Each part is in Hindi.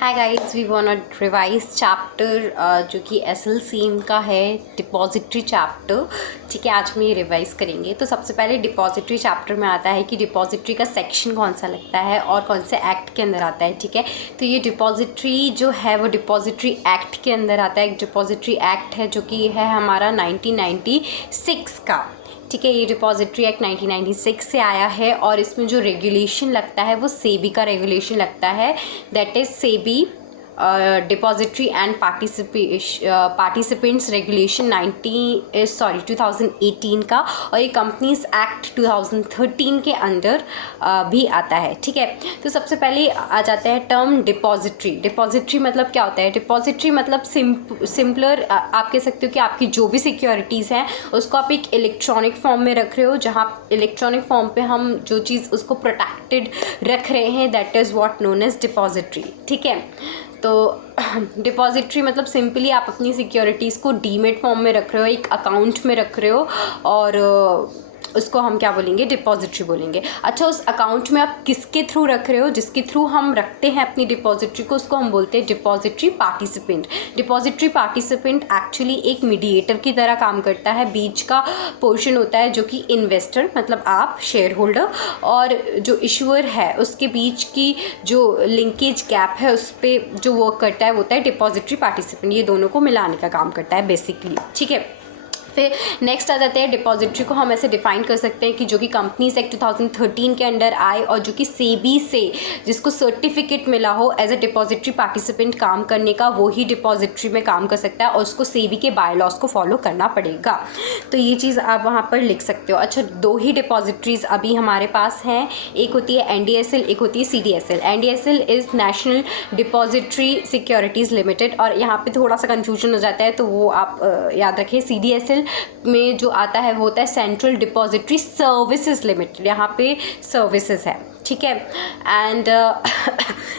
Hi guys, we want to revise chapter जो कि एसएलसीएम का है, डिपॉजिटरी चैप्टर। ठीक है, आज हम ये रिवाइज करेंगे। तो सबसे पहले डिपॉजिटरी चैप्टर में आता है कि डिपॉजिटरी का सेक्शन कौन सा लगता है और कौन से एक्ट के अंदर आता है। ठीक है, तो ये डिपॉजिटरी जो है वो डिपॉजिटरी एक्ट के अंदर आता है। एक डिपॉजिटरी एक्ट है जो कि है हमारा 1996 का। ठीक है, ये डिपॉजिटरी एक्ट 1996 से आया है और इसमें जो रेगुलेशन लगता है वो सेबी का रेगुलेशन लगता है, that is SEBI depository and participants regulation 2018 का, और ये कंपनीज एक्ट 2013 के अंदर भी आता है। ठीक है, तो सबसे पहले आ जाता है टर्म डिपॉजिटरी। डिपॉजिटरी मतलब क्या होता है? डिपॉजिटरी मतलब सिंपलर आप कह सकते हो कि आपकी जो भी सिक्योरिटीज़ हैं उसको आप एक इलेक्ट्रॉनिक फॉर्म में रख रहे हो, जहाँ इलेक्ट्रॉनिक फॉर्म पे हम जो चीज़ उसको प्रोटेक्टेड रख रहे हैं, that is what known as depository. ठीक है, तो डिपॉजिटरी मतलब सिंपली आप अपनी सिक्योरिटीज़ को डीमेट फॉर्म में रख रहे हो, एक अकाउंट में रख रहे हो, और उसको हम क्या बोलेंगे? डिपॉजिटरी बोलेंगे। अच्छा, उस अकाउंट में आप किसके थ्रू रख रहे हो? जिसके थ्रू हम रखते हैं अपनी डिपॉजिटरी को, उसको हम बोलते हैं depository participant. Depository participant actually एक मीडिएटर की तरह काम करता है। बीच का पोर्शन होता है जो कि इन्वेस्टर मतलब आप शेयर होल्डर और जो इशूअर है उसके बीच की जो लिंकेज गैप है उस पर जो वर्क करता है वो होता है डिपॉजिटरी पार्टिसिपेंट। ये दोनों को मिलाने का काम करता है बेसिकली। ठीक है, फिर नेक्स्ट आ जाते हैं डिपॉजिटरी को हम ऐसे डिफाइन कर सकते हैं कि जो कि कंपनीज एक्ट 2013 के अंडर आए और जो कि सेबी से जिसको सर्टिफिकेट मिला हो एज अ डिपॉजिटरी पार्टिसिपेंट काम करने का, वो ही डिपॉजिटरी में काम कर सकता है और उसको सेबी के बायलॉज को फॉलो करना पड़ेगा। तो ये चीज़ आप वहाँ पर लिख सकते हो। अच्छा, दो ही डिपॉजिटरीज अभी हमारे पास हैं, एक होती है एनडीएसएल, एक होती है CDSL. NDSL is national depository securities limited, और यहाँ पे थोड़ा सा कंफ्यूजन हो जाता है तो वो आप याद रखें। सीडीएसएल में जो आता है वो होता है सेंट्रल डिपॉजिटरी सर्विसेज लिमिटेड, यहाँ पे सर्विसेज है। ठीक है, एंड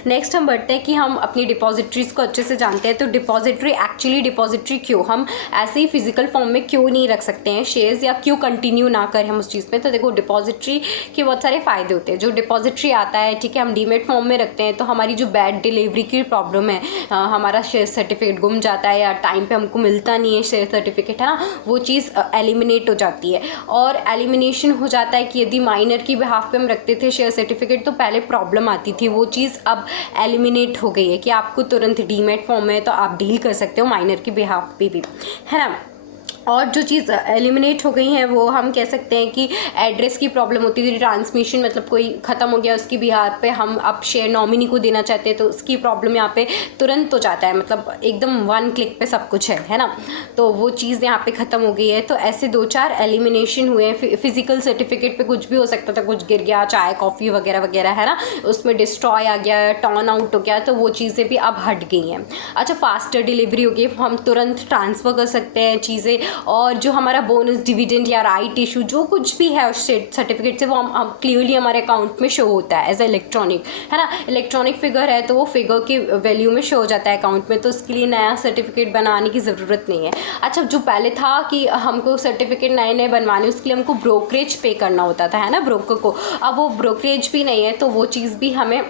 नेक्स्ट हम बढ़ते हैं कि हम अपनी डिपॉजिटरीज़ को अच्छे से जानते हैं। तो डिपॉजिटरी एक्चुअली डिपॉजिटरी क्यों हम ऐसे ही फिजिकल फॉर्म में क्यों नहीं रख सकते हैं शेयर्स, या क्यों कंटिन्यू ना करें हम उस चीज़ में? तो देखो, डिपॉजिटरी के बहुत सारे फ़ायदे होते हैं। जो डिपॉजिटरी आता है, ठीक है, हम डीमेट फॉर्म में रखते हैं तो हमारी जो बैड डिलीवरी की प्रॉब्लम है, हमारा शेयर सर्टिफिकेट गुम जाता है या टाइम पर हमको मिलता नहीं है शेयर सर्टिफिकेट, है ना, वो चीज़ एलिमिनेट हो जाती है। और एलिमिनेशन हो जाता है कि यदि माइनर की बिहाफ पे हम रखते थे शेयर सर्टिफिकेट तो पहले प्रॉब्लम आती थी, वो चीज़ अब एलिमिनेट हो गई है कि आपको तुरंत डीमेट फॉर्म में तो आप डील कर सकते हो माइनर की बिहाफ पे भी, है ना। और जो चीज़ एलिमिनेट हो गई हैं वो हम कह सकते हैं कि एड्रेस की प्रॉब्लम होती थी, ट्रांसमिशन मतलब कोई ख़त्म हो गया उसकी बिहार पे हम अब शेयर नॉमिनी को देना चाहते हैं तो उसकी प्रॉब्लम यहाँ पे तुरंत हो जाता है, मतलब एकदम वन क्लिक पे सब कुछ है ना। तो वो चीज़ यहाँ पे ख़त्म हो गई है। तो ऐसे दो चार एलिमिनेशन हुए हैं। फिजिकल सर्टिफिकेट पे कुछ भी हो सकता था, कुछ गिर गया, चाय कॉफ़ी वगैरह वगैरह, है ना, उसमें डिस्ट्रॉय आ गया, टर्न आउट हो गया, तो वो चीज़ें भी अब हट गई हैं। अच्छा, फास्टर डिलीवरी हो गई, हम तुरंत ट्रांसफ़र कर सकते हैं चीज़ें, और जो हमारा बोनस, डिविडेंड या राइट इशू जो कुछ भी है उस सर्टिफिकेट से वो हम क्लियरली हमारे अकाउंट में शो होता है एज ए इलेक्ट्रॉनिक, है ना। इलेक्ट्रॉनिक फिगर है तो वो फिगर की वैल्यू में शो हो जाता है अकाउंट में, तो उसके लिए नया सर्टिफिकेट बनाने की ज़रूरत नहीं है। अच्छा, जो पहले था कि हमको सर्टिफिकेट नए नए बनवाने, उसके लिए हमको ब्रोकरेज पे करना होता था, है ना, ब्रोकर को, अब वो ब्रोकरेज भी नहीं है, तो वो चीज़ भी हमें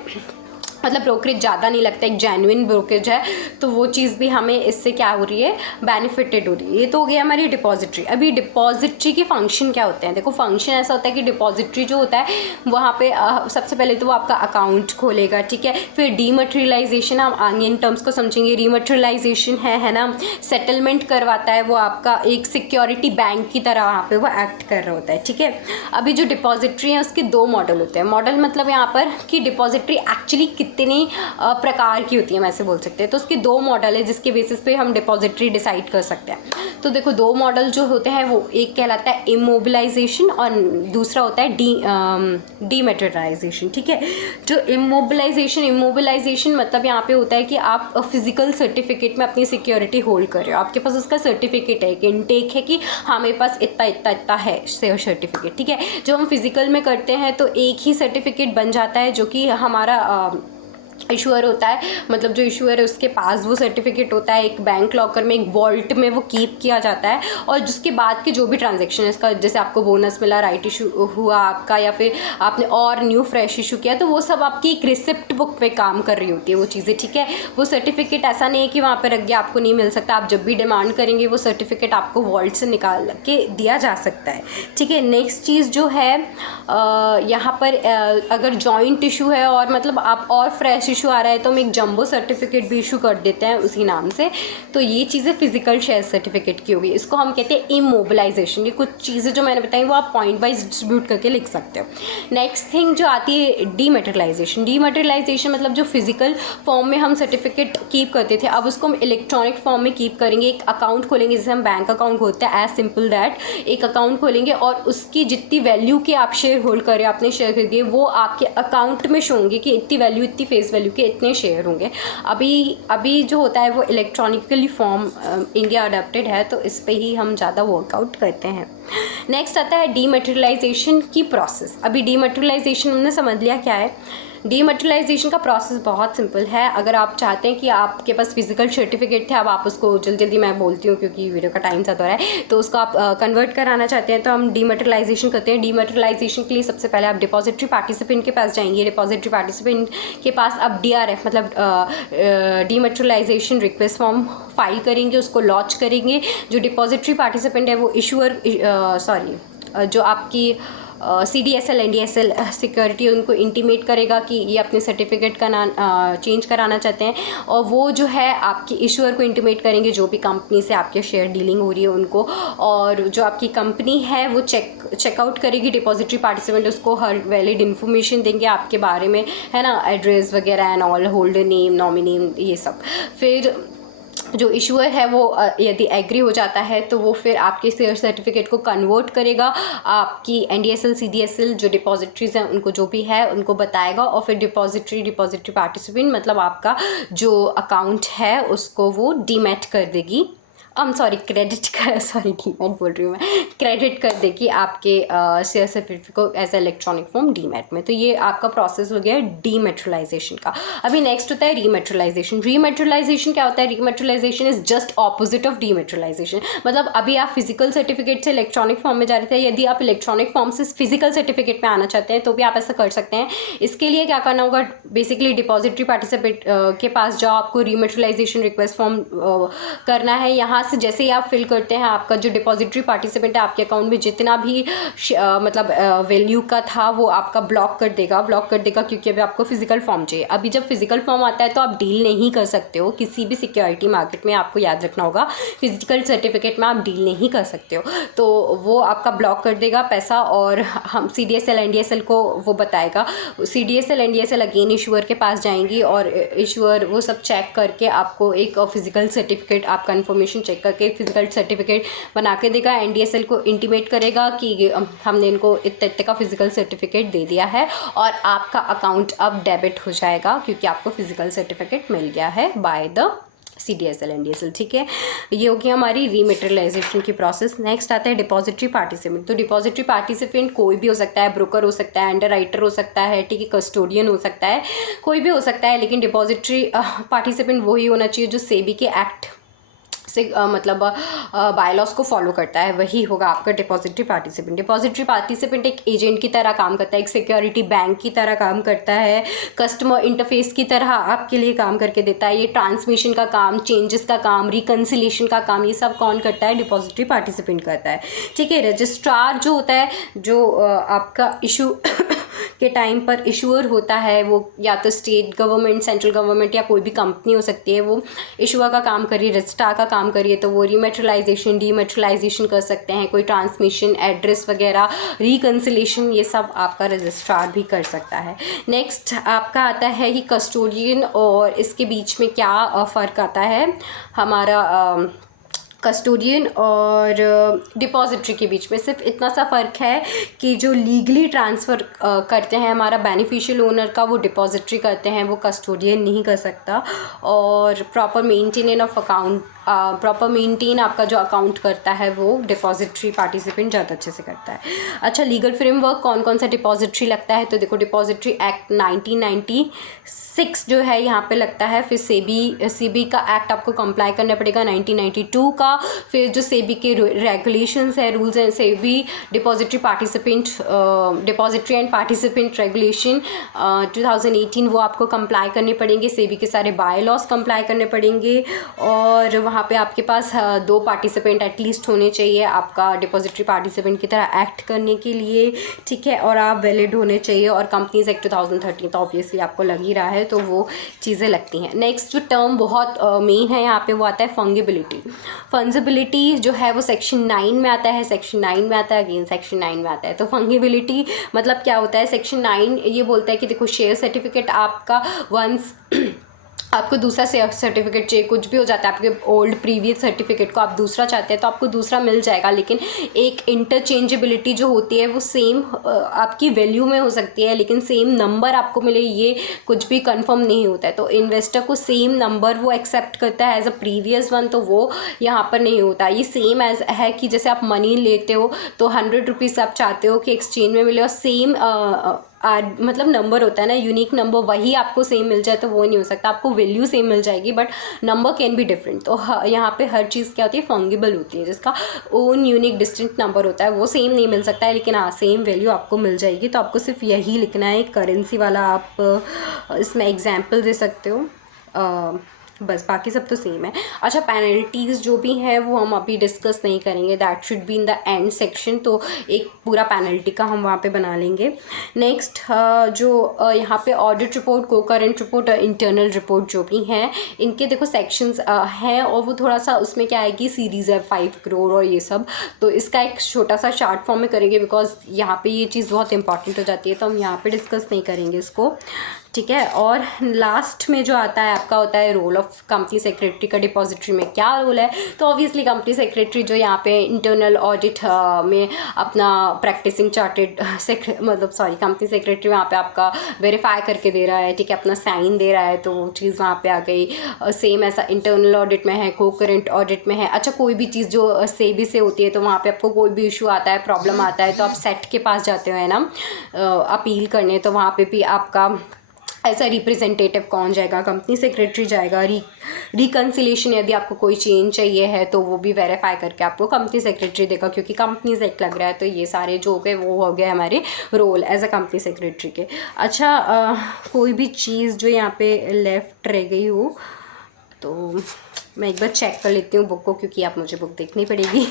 मतलब ब्रोकरेज ज़्यादा नहीं लगता, एक जेन्युइन ब्रोकरेज है, तो वो चीज़ भी हमें इससे क्या हो रही है, बेनिफिटेड हो रही है। ये तो हो गया हमारी डिपॉजिटरी। अभी डिपॉजिटरी के फंक्शन क्या होते हैं? देखो, फंक्शन ऐसा होता है कि डिपॉजिटरी जो होता है वहाँ पे सबसे पहले तो वो आपका अकाउंट खोलेगा, ठीक है, फिर डीमटेरियलाइजेशन, हम आगे इन टर्म्स को समझेंगे। डीमटेरियलाइजेशन है ना, सेटलमेंट करवाता है, वो आपका एक सिक्योरिटी बैंक की तरह वहाँ पे वो एक्ट कर रहा होता है। ठीक है, अभी जो डिपॉजिटरी है उसके दो मॉडल होते हैं। मॉडल मतलब यहाँ पर कि डिपॉजिटरी एक्चुअली कितनी प्रकार की होती है, हम ऐसे बोल सकते हैं। तो उसके दो मॉडल है जिसके बेसिस पे हम डिपॉजिटरी डिसाइड कर सकते हैं। तो देखो, दो मॉडल जो होते हैं वो एक कहलाता है इमोबिलाइजेशन और दूसरा होता है डीमटेरियलाइजेशन। ठीक है, जो इमोबिलाइजेशन मतलब यहाँ पे होता है कि आप फिजिकल सर्टिफिकेट में अपनी सिक्योरिटी होल्ड कर रहे हो, आपके पास उसका सर्टिफिकेट है, एक इनटेक है कि हाँ मेरे पास इतना इतना इतना है शेयर सर्टिफिकेट। ठीक है, जो हम फिजिकल में करते हैं तो एक ही सर्टिफिकेट बन जाता है जो कि हमारा इशूअर होता है, मतलब जो इशूअर है उसके पास वो सर्टिफिकेट होता है, एक बैंक लॉकर में, एक वॉल्ट में वो कीप किया जाता है। और जिसके बाद के जो भी ट्रांजैक्शन है इसका, जैसे आपको बोनस मिला, राइट इशू हुआ आपका, या फिर आपने और न्यू फ्रेश इशू किया, तो वो सब आपकी एक रिसिप्ट बुक पे काम कर रही होती है वो चीज़ें, ठीक है। वो सर्टिफिकेट ऐसा नहीं है कि वहाँ पर रख गया आपको नहीं मिल सकता, आप जब भी डिमांड करेंगे वो सर्टिफिकेट आपको वॉल्ट से निकाल के दिया जा सकता है, ठीक है। नेक्स्ट चीज़ जो है यहाँ पर अगर जॉइंट इशू है और मतलब आप और फ्रेश इशू आ रहा है तो हम एक जंबो सर्टिफिकेट भी इशू कर देते हैं उसी नाम से। तो ये चीज़ें फिजिकल शेयर सर्टिफिकेट की होगी, इसको हम कहते हैं इमोबिलाइजेशन। ये कुछ चीज़ें जो मैंने बताई वो आप पॉइंट वाइज डिस्ट्रीब्यूट करके लिख सकते हो। नेक्स्ट थिंग जो आती है डीमैटेरियलाइजेशन। डीमैटेरियलाइजेशन मतलब जो फिजिकल फॉर्म में हम सर्टिफिकेट कीप करते थे, अब उसको हम इलेक्ट्रॉनिक फॉर्म में कीप करेंगे। एक अकाउंट खोलेंगे, जैसे हम बैंक अकाउंट खोलते हैं, एज सिंपल दैट। एक अकाउंट खोलेंगे और उसकी जितनी वैल्यू के आप शेयर होल्ड करें, आपने शेयर खरीदिए, वो आपके अकाउंट में शो होंगे कि इतनी वैल्यू, इतनी फेस वैल्यू के इतने शेयर होंगे। अभी जो होता है वो इलेक्ट्रॉनिकली फॉर्म इंडिया अडॉप्टेड है, तो इस पे ही हम ज़्यादा वर्कआउट करते हैं। नेक्स्ट आता है डीमैटेरियलाइजेशन की प्रोसेस। अभी डीमैटेरियलाइजेशन हमने समझ लिया क्या है। डीमैटेरियलाइजेशन का प्रोसेस बहुत सिंपल है। अगर आप चाहते हैं कि आपके पास फिजिकल सर्टिफिकेट थे, अब आप उसको जल्दी मैं बोलती हूँ क्योंकि वीडियो का टाइम ज़्यादा हो रहा है, तो उसको आप कन्वर्ट कराना चाहते हैं तो हम डीमैटेरियलाइजेशन करते हैं। डीमैटेरियलाइजेशन के लिए सबसे पहले आप डिपॉजिटरी पार्टिसिपेंट के पास जाएंगे। डिपॉजिटरी पार्टिसिपेंट के पास आप DRF मतलब डीमैटेरियलाइजेशन रिक्वेस्ट फॉर्म फाइल करेंगे, उसको लॉन्च करेंगे। जो डिपॉजिटरी पार्टिसिपेंट है वो इशूअर जो आपकी CDSL NDSL सिक्योरिटी उनको इंटीमेट करेगा कि ये अपने सर्टिफिकेट का नाम चेंज कराना चाहते हैं, और वो जो है आपकी इशूअर को इंटीमेट करेंगे, जो भी कंपनी से आपके शेयर डीलिंग हो रही है उनको। और जो आपकी कंपनी है वो चेकआउट करेगी डिपॉजिटरी पार्टिसिपेंट, उसको हर वैलिड इन्फॉर्मेशन देंगे आपके बारे में, है ना, एड्रेस वगैरह and all, holder name, nominee, ये सब। फिर जो इशूअर है वो यदि एग्री हो जाता है तो वो फिर आपके शेयर सर्टिफिकेट को कन्वर्ट करेगा, आपकी NDSL CDSL जो डिपॉजिटरीज हैं उनको जो भी है उनको बताएगा, और फिर डिपॉजिटरी पार्टिसिपेंट मतलब आपका जो अकाउंट है उसको वो डीमैट कर देगी। क्रेडिट बोल रही हूँ मैं, क्रेडिट कर देगी आपके शेयर सर्टिफिकेट को एज इलेक्ट्रॉनिक फॉर्म डीमैट में। तो ये आपका प्रोसेस हो गया है डीमैटेरियलाइजेशन का। अभी नेक्स्ट होता है रीमैटेरियलाइजेशन। रीमैटेरियलाइजेशन क्या होता है? रीमैटेरियलाइजेशन इज जस्ट ऑपोजिट ऑफ डीमैटेरियलाइजेशन। मतलब अभी आप फिजिकल सर्टिफिकेट से इलेक्ट्रॉनिक फॉर्म में जा रहे थे, यदि आप इलेक्ट्रॉनिक फॉर्म से फिजिकल सर्टिफिकेट में आना चाहते हैं तो भी आप ऐसा कर सकते हैं। इसके लिए क्या करना होगा, बेसिकली डिपॉजिटरी पार्टिसिपेट के पास जाओ, आपको रीमैटेरियलाइजेशन रिक्वेस्ट फॉर्म करना है। यहाँ से जैसे ही आप फिल करते हैं, आपका जो डिपॉजिटरी पार्टिसिपेंट है आपके अकाउंट में जितना भी मतलब वैल्यू का था वो आपका ब्लॉक कर देगा क्योंकि अभी आपको फिजिकल फॉर्म चाहिए। अभी जब फिजिकल फॉर्म आता है तो आप डील नहीं कर सकते हो किसी भी सिक्योरिटी मार्केट में, आपको याद रखना होगा फिजिकल सर्टिफिकेट में आप डील नहीं कर सकते हो, तो वो आपका ब्लॉक कर देगा पैसा। और हम CDSL NDSL को वो बताएगा, CDSL NDSL अगेन इशूअर के पास जाएंगी और इशूअर वो सब चेक करके आपको एक फिजिकल सर्टिफिकेट, आपका इन्फॉर्मेशन चेक करके फिजिकल सर्टिफिकेट बना के देगा। NDSL को इंटीमेट करेगा कि हमने इनको इतने का फिजिकल सर्टिफिकेट दे दिया है, और आपका अकाउंट अब डेबिट हो जाएगा क्योंकि आपको फिजिकल सर्टिफिकेट मिल गया है बाय द CDSL NDSL, ठीक है। ये होगी हमारी रीमैटेरियलाइजेशन की प्रोसेस। नेक्स्ट आता है डिपॉजिटरी पार्टिसिपेंट। तो डिपॉजिटरी पार्टिसिपेंट कोई भी हो सकता है, ब्रोकर हो सकता है, अंडर राइटर हो सकता है, ठीक है, कस्टोडियन हो सकता है, कोई भी हो सकता है, लेकिन डिपॉजिटरी पार्टिसिपेंट वही होना चाहिए जो सेबी के एक्ट से मतलब बायलॉज को फॉलो करता है, वही होगा आपका डिपॉजिटरी पार्टिसिपेंट। डिपॉजिटरी पार्टिसिपेंट एक एजेंट की तरह काम करता है, एक सिक्योरिटी बैंक की तरह काम करता है, कस्टमर इंटरफेस की तरह आपके लिए काम करके देता है। ये ट्रांसमिशन का काम, चेंजेस का काम, रिकन्सिलेशन का काम, ये सब कौन करता है? डिपॉजिटरी पार्टिसिपेंट करता है, ठीक है। रजिस्ट्रार जो होता है, जो आपका इशू के टाइम पर इशूअर होता है, वो या तो स्टेट गवर्नमेंट, सेंट्रल गवर्नमेंट या कोई भी कंपनी हो सकती है, वो इशूअर का काम करिए, रजिस्ट्रार का काम करिए, तो वो रीमैटेरियलाइजेशन, डीमैटेरियलाइजेशन कर सकते हैं। कोई ट्रांसमिशन, एड्रेस वगैरह, रिकन्सिलेशन, ये सब आपका रजिस्ट्रार भी कर सकता है। नेक्स्ट आपका आता है कि कस्टोडियन और इसके बीच में क्या फ़र्क आता है। हमारा कस्टोडियन और डिपॉजिटरी के बीच में सिर्फ इतना सा फ़र्क है कि जो लीगली ट्रांसफ़र करते हैं हमारा बेनिफिशियल ओनर का, वो डिपॉजिटरी करते हैं, वो कस्टोडियन नहीं कर सकता। और proper maintenance of account proper maintain आपका जो अकाउंट करता है वो डिपॉजिटरी पार्टिसिपेंट ज़्यादा अच्छे से करता है। अच्छा, लीगल फ्रेमवर्क कौन कौन सा डिपॉजिटरी लगता है, तो देखो डिपॉजिटरी एक्ट 1996 जो है यहाँ पे लगता है। फिर सेबी का एक्ट आपको कंप्लाई करना पड़ेगा 1992 का। फिर जो सेबी के रेगुलेशंस है, rules and SEBI depository and participant regulation 2018 वो आपको कंप्लाई करने पड़ेंगे। सेबी के सारे बाय लॉस कंप्लाई करने पड़ेंगे और वहाँ पे आपके पास 2 पार्टिसिपेंट एटलीस्ट होने चाहिए आपका डिपॉजिटरी पार्टिसिपेंट की तरह एक्ट करने के लिए, ठीक है। और आप वैलिड होने चाहिए और कंपनीज एक्ट 2013 तो ऑब्वियसली आपको लग ही रहा है, तो वो चीज़ें लगती हैं। नेक्स्ट जो टर्म बहुत मेन है यहाँ पे वो आता है फंगिबिलिटी। फंजिबिलिटी जो है वो सेक्शन 9 में आता है, अगेन सेक्शन 9 में आता है। तो फंगिबिलिटी मतलब क्या होता है, सेक्शन 9 ये बोलता है कि देखो शेयर सर्टिफिकेट आपका वंस आपको दूसरा सर्टिफिकेट चाहिए, कुछ भी हो जाता है आपके ओल्ड प्रीवियस सर्टिफिकेट को आप दूसरा चाहते हैं तो आपको दूसरा मिल जाएगा, लेकिन एक इंटरचेंजेबिलिटी जो होती है वो सेम आपकी वैल्यू में हो सकती है, लेकिन सेम नंबर आपको मिले ये कुछ भी कंफर्म नहीं होता है। तो इन्वेस्टर को सेम नंबर वो एक्सेप्ट करता है एज अ प्रीवियस वन, तो वो यहाँ पर नहीं होता। ये सेम एज है कि जैसे आप मनी लेते हो तो 100 रुपीज़ आप चाहते हो कि एक्सचेंज में मिले और सेम मतलब नंबर होता है ना, यूनिक नंबर, वही आपको सेम मिल जाए तो वो नहीं हो सकता। आपको वैल्यू सेम मिल जाएगी but number can be different. तो यहाँ पे हर चीज़ क्या होती है, फंगिबल होती है, जिसका ओन यूनिक डिस्टिंक्ट नंबर होता है वो सेम नहीं मिल सकता है, लेकिन हाँ सेम वैल्यू आपको मिल जाएगी। तो आपको सिर्फ यही लिखना है, करेंसी वाला आप इसमें एग्जाम्पल दे सकते हो, बस बाकी सब तो सेम है। अच्छा, पेनल्टीज़ जो भी हैं वो हम अभी डिस्कस नहीं करेंगे, that should be in the end section, तो एक पूरा पेनल्टी का हम वहाँ पे बना लेंगे। नेक्स्ट जो यहाँ पे ऑडिट रिपोर्ट, को करेंट रिपोर्ट और इंटरनल रिपोर्ट जो भी हैं इनके देखो सेक्शंस हैं और वो थोड़ा सा उसमें क्या है कि सीरीज़ है 5 करोड़ और ये सब, तो इसका एक छोटा सा शार्ट फॉर्म में करेंगे बिकॉज यहाँ पे ये चीज़ बहुत इंपॉर्टेंट हो जाती है, तो हम यहाँ पे डिस्कस नहीं करेंगे इसको, ठीक है। और लास्ट में जो आता है आपका होता है रोल ऑफ कंपनी सेक्रेटरी का डिपॉजिटरी में क्या रोल है। तो ऑब्वियसली कंपनी सेक्रेटरी जो यहाँ पे इंटरनल ऑडिट में अपना प्रैक्टिसिंग चार्टेड कंपनी सेक्रेटरी वहाँ पे आपका वेरीफाई करके दे रहा है, ठीक है, अपना साइन दे रहा है, तो वो चीज़ वहाँ पे आ गई। सेम ऐसा इंटरनल ऑडिट में है, कोकरेंट ऑडिट में है। अच्छा, कोई भी चीज़ जो सेबी से होती है तो वहाँ पे आपको कोई भी इशू आता है, प्रॉब्लम आता है, तो आप सेट के पास जाते हो है ना अपील करने, तो वहाँ पे भी आपका ऐसा रिप्रेजेंटेटिव कौन जाएगा, कंपनी सेक्रेटरी जाएगा। रिकन्सिलेशन यदि आपको कोई चेंज चाहिए है तो वो भी वेरीफाई करके आपको कंपनी सेक्रेटरी देगा, क्योंकि कंपनी से एक्ट लग रहा है। तो ये सारे जो हो गए वो हो गए हमारे role as a company secretary के। अच्छा, कोई भी चीज़ जो यहाँ पे लेफ्ट रह गई हो तो मैं एक बार चेक कर लेती हूँ बुक को, क्योंकि आप मुझे बुक देखनी पड़ेगी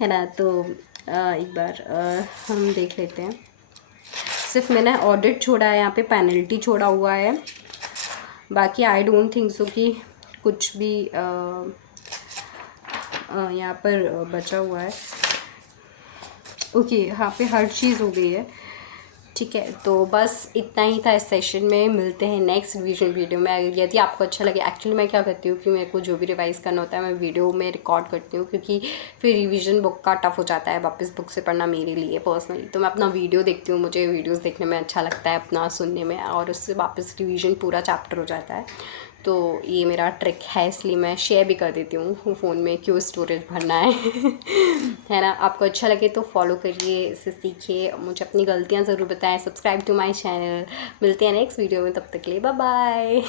है ना। तो एक बार हम देख लेते हैं। सिर्फ मैंने ऑडिट छोड़ा है, यहाँ पे पेनल्टी छोड़ा हुआ है, बाकी आई डोंट थिंक सो कि कुछ भी यहाँ पर बचा हुआ है। ओके, यहाँ पे हर चीज़ हो गई है, ठीक है। तो बस इतना ही था इस सेशन में, मिलते हैं नेक्स्ट रिवीजन वीडियो में। यदि आपको अच्छा लगे, एक्चुअली मैं क्या करती हूँ कि मेरे को जो भी रिवाइज़ करना होता है मैं वीडियो में रिकॉर्ड करती हूँ, क्योंकि फिर रिवीजन बुक का टफ हो जाता है वापस बुक से पढ़ना मेरे लिए पर्सनली। तो मैं अपना वीडियो देखती हूँ, मुझे वीडियोज़ देखने में अच्छा लगता है, अपना सुनने में, और उससे वापस रिवीजन पूरा चैप्टर हो जाता है। तो ये मेरा ट्रिक है, इसलिए मैं शेयर भी कर देती हूँ फ़ोन में, क्यों स्टोरेज भरना है है ना। आपको अच्छा लगे तो फॉलो करिए, इससे सीखिए, मुझे अपनी गलतियाँ ज़रूर बताएं, सब्सक्राइब टू माय चैनल। मिलते हैं नेक्स्ट वीडियो में, तब तक के लिए बाय बाय